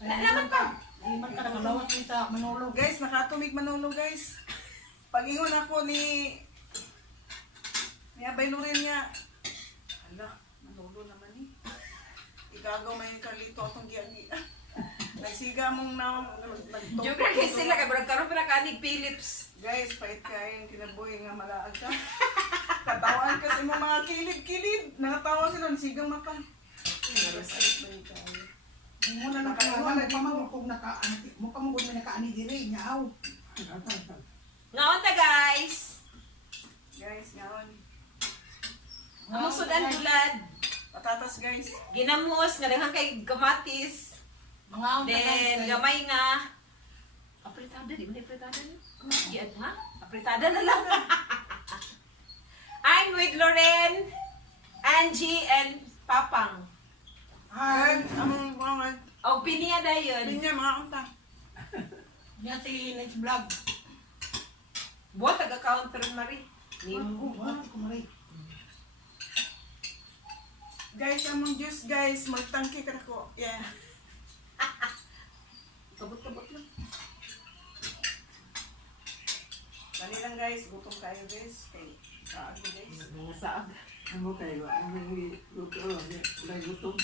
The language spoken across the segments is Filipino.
Naman ka. Iman ka nakalawas ni sa Manolo. Guys, nakatumig Manolo guys. Pag-ingon ako ni Abay Loren nga. Hala, Manolo naman eh. Igagaw may Carlito atong giagi. Nagsiga mong Joker kay sila kay barang karon pa kanig Philips. Guys, pait kayo kinabuhi nga malaag ka. Katawaan kasi mo mga kilid-kilid. Nakatawa sila, sigang mata. Narasalit ba yung kayo? Muna na kaya wala pamangod kung mo pamangod na nakaani diri nyaaw. Ngaon ta guys. Guys, ngayon. Amusod ang tulad. Patatas guys. Ginamuos nga daghang kay kamatis. Mga on Then gamay nga apritada di man apritada ni. Giat ha? Apritada na lang. I'm with Loren, Angie and Papang. Ay, among mga O pinya dayon. pinya mga unta. Yan si Next Vlog. Buat taga-counter Marie. Nimo. Kumari. Guys, among juice guys, magtangki ka ko. Yeah. Kabot-kabot lang. Dali lang guys, gutom kayo guys. Kay saag ko guys. Mga saag. Ano kayo? Ano yung gutom?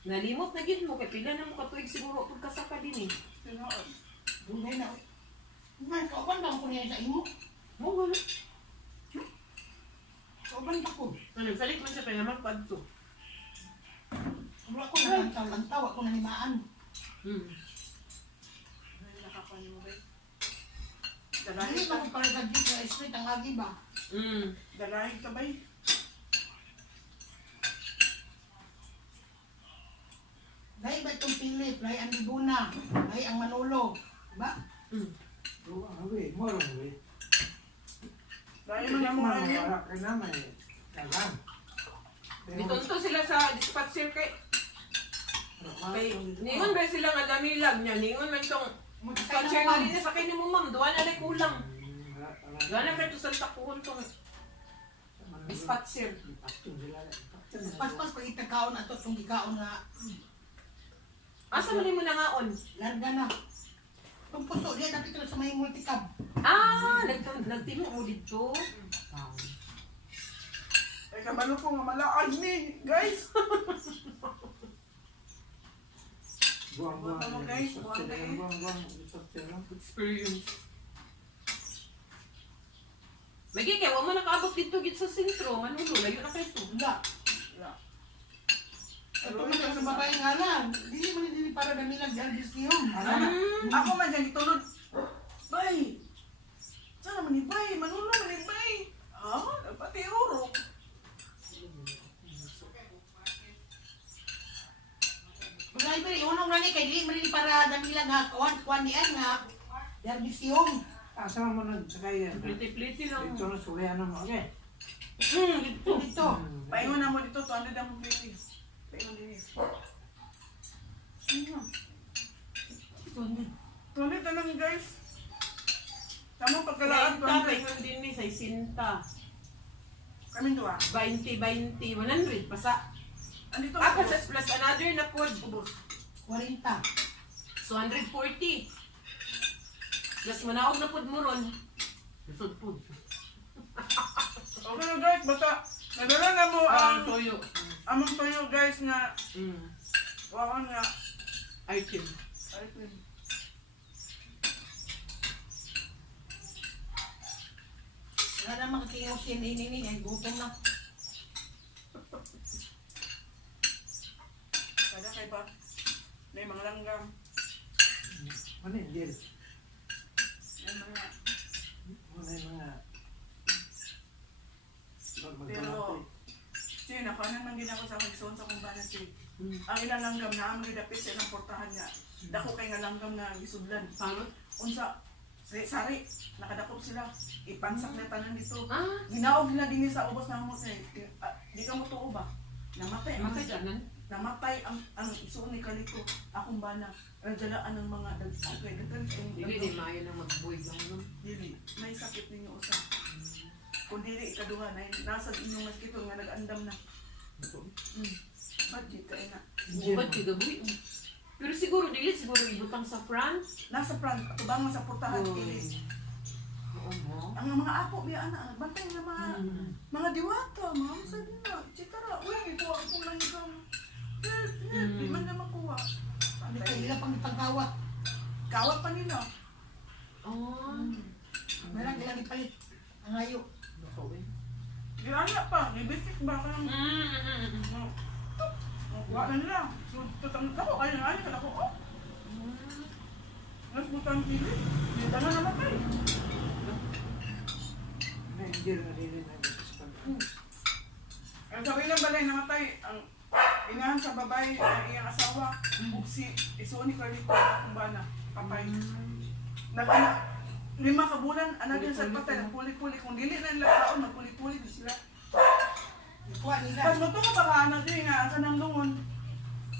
Nalimot na gid mo kay pila na mo katuig siguro pagkasaka din eh. Sinood. Dunay na. Man, kauban ba ko niya sa imo? Mo wala. Kauban pa ko. Nagsalit man siya kaya magpadto. Wala ko lantaw ako na himaan. Ay, nakakuha niyo mo guys. Dali Dalahig man ka. ko para sa dito street ang agi ba? Dalahig ka ba eh? Dahil ba itong Philip, dahil ang Libuna, dahil ang Manolo. Diba? Hawi, morong hawi. Dahil mga mga niyo. Wala ka na may kalam. Gitunto sila sa dispatcher kay ningon ba sila nga damilag niya, ningon man tong dispatcher na rin sa kay ni mo ma'am, duwa na lay kulang. Duwa na kay to sa takuhon tong dispatcher. Pas-pas pa itakaon ato itong ikaon na Asa man mo nangaon? larga na. Itong puso, diyan natin ito sa may multicab. Nagtimo mo dito. Ay, kabalo ko nga malaag ni guys. Buang-buang. Buang-buang, guys. Buang-buang. Buang-buang. Experience. Magi kay wa mo nakaabot dito gid sa sentro, manulo layo na kay to. Wala. Yeah. Ito man sa babae nga lang. Dili man dili para damilag dahil yun. Ako man dyan itulod. Bay! Saan naman ni Bay? Manulo man ni Bay. Ha? Pati uro. Wala iba, unong nani kay dili man dili para damilag nga kuan niyan nga dahil yun. Asa mo na sakay yan? Pliti-pliti lang. Ito na sulian mo, okay? Dito. Dito. Paingon na mo dito, 200 ang pwede. Paingon din eh. Tulit na lang guys. Tama pagkalaan, 30 pa 200. yun din ni sa isinta. Kaming dua. 20, 100 pasa. Andito Ako ako. sa plus another na pod. 40. So 140. Plus manaog na pod mo ron. Susod pod. Okay na guys, basta nadala na mo ang Toyo. among toyo guys nga Mm. wawan nga. Item. Ay, pwede. Wala na makakingos yan ini ay gutom na. Kada kay ba? May mga langgam. Ano yung deal? May mga Ano yung mga... pero sige na kanan man ginako sa Quezon sa kumbanan si. Ang ilang langgam na ang gidapit sa ilang portahan nga. Dako kay nga langgam na gisudlan. Pangot? Unsa sari nakadakop sila. Ipansak na tanan dito. Ah, Ginaog nila din sa ubos na mo kay di ka mo tuo ba? Namatay ang matay ka nan. namatay ang isuon ni Kalito. Akong bana. Nagdalaan ng mga okay, daghan Dili di maayo na magbuhay lang no. dili. May sakit ninyo usa. Kung dili ikaduha na nasa inyong mosquito nga nag-andam na. Badji. Bukod kay gabi. Pero siguro dili siguro ibutang sa front. Nasa front, tubangan sa portahan Oh. kilis. Oo mo. Ang mga apo biya ana, bantay nga mga diwata, mga sabi na, chitara, uy, ito ako lang isang. Di man na makuha. Hindi Bantay. kayo nila pagkawat. Kawat pa nila. Oh. Meron nilang ipalit. Ang hayo. Nakawin. Di ana pa, nibisik ba ka ng... Wala na nila. So, tutang ako, ayun ka ako, oh. Mas butang pili. Hindi na namatay. Na hindi na rin nag-ispan. Ang sabi lang balay namatay, ang inahan sa babae na iyang asawa, si iso ni Carlito, kung ba na, patay. Nag-anak, 5 ka bulan, anak din sa patay, nagpuli-puli. Kung dili na nila taon, nagpuli-puli din sila. Ikuha nila. Pag mo ito ka baka anak din nga, asa ng lungon,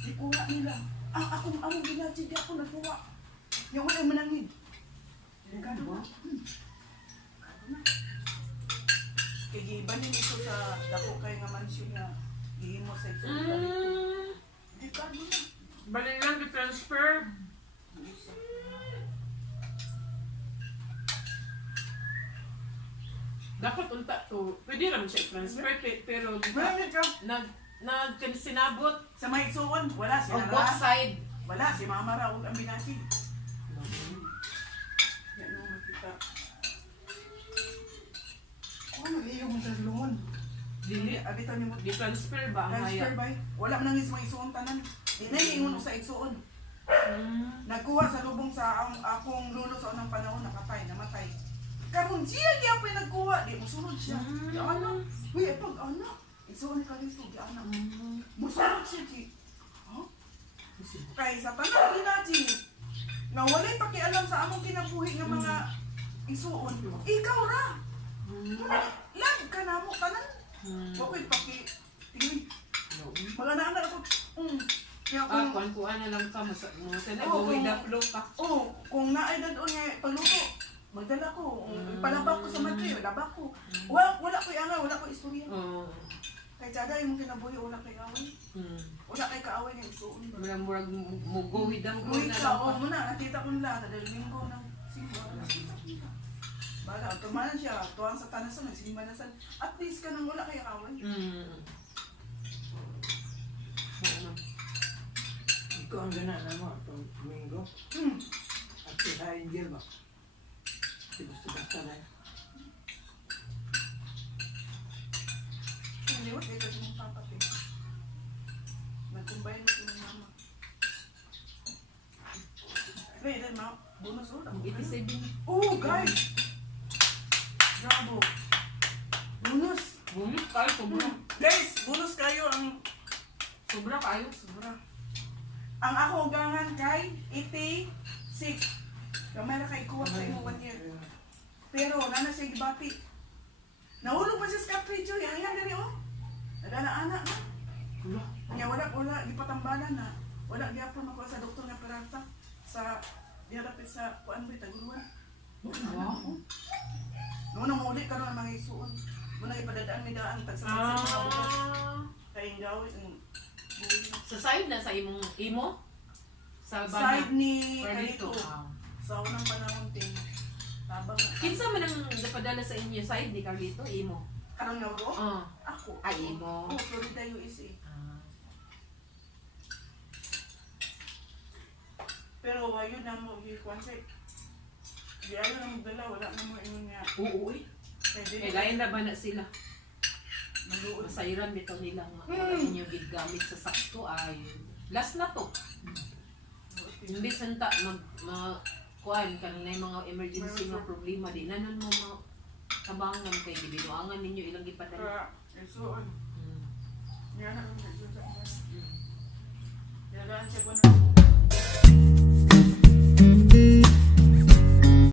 ikuha nila. Ang among ginatid, di ako nagkuha. Yung wala yung manangid. Gado ba? Gado na. Kaya gibanin ito sa dako kay nga mansyon na gihimo sa ito. Di gado na. Bali lang di-transfer. Dapat unta to. Pwede naman siya i-transfer pero Marami ka. sinabot Sa may isuon, wala si on both Nara. side. Wala si Mama Ra ug ang binati. Yan mo makita. Kung nag-iyo mo sa lungon. Dili. Abito ni mo. Di-transfer ba ang Transfer haya? ba? Wala man nang mga isuon tanan. Ingon sa isuon. Nagkuha sa lubong sa akong lulo sa unang panahon, nakatay, namatay. Karon siya gyapon nagkuha, di musunod siya. Di anak. Uy, pag anak. Isuon ka dito, di anak. Musunod siya, Chi. Huh? Kay sa tanang ginati, na walay pakialam sa among kinabuhi ng mga isuon. Ikaw ra. Lag ka na mo tanan. Okay, tingin. Mga anak ako. Kaya kung, Kuan-kuan na lang ka. Mga Oo, go with the flow ka. kung naay na doon nga pagluto, magdala ko. Palabak ko sa madre, labak ko. Wala ko yung wala ko istorya. Oo. Kay Chada, yung kinabuhi, wala kay away. Wala kay kaaway ng isuon. Murag mo go with the flow Uy, na ka, lang ka. muna, nakita ko nila, kada linggo ng simba. Nakita ko nila. Bala, tumanan siya, tuwang sa tanasan, nagsimba na sa, at least ka nang wala kay kaaway. Ikaw ang gana na mo, itong Domingo. At sa Angel ba? Di basta-basta na. Liwat, ito yung papat eh. Nagkumbayan mo yung mama. Wait, then, ma, bonus ulit. 87. Oh, guys! Bravo! Bonus! Bumit kayo, sobra. Guys, bonus kayo ang Sobra kayo. sobra. Ang ako gangan kay 86. Kamera kay kuha sa imo 1 year. Pero nana siya gibati. Nahulog pa siya sa kapityo. Yang yan dali oh. Nagana-anak na. Kaya wala gipatambalan na. Wala gyapon ako sa doktor nga peralta sa diarapit sa kuan ba taguluan. Wow. Noon na muli karon ang mga isuon. Muna ipadadaan mi daan tag sa mga bukas. Kay gawin ang Sa side na sa imong imo? Sa side banda? ni Or dito? Carlito. Sa unang panahon din. Tabang na. Kinsa man ang napadala sa inyo side ni Carlito? Imo? Karong nauro? Ako. Ay, imo. Oo, Florida, USA. Pero ayun na mo, i-concept. Di ayaw na magdala, wala na mo ingon nga. Oo, eh. Pwede. Eh, lain na ba na sila? Maluot. Masairan bitaw nila nga. Wala inyo gigamit sa sakto ay last na to. Hindi santa kuan kanina yung mga emergency nga problema di nanon mo mga tabangan kay gibinuangan ninyo ilang gipadala. Kaya, isuon. Yan na, nagsuon sa mga. Yagaan siya ko na.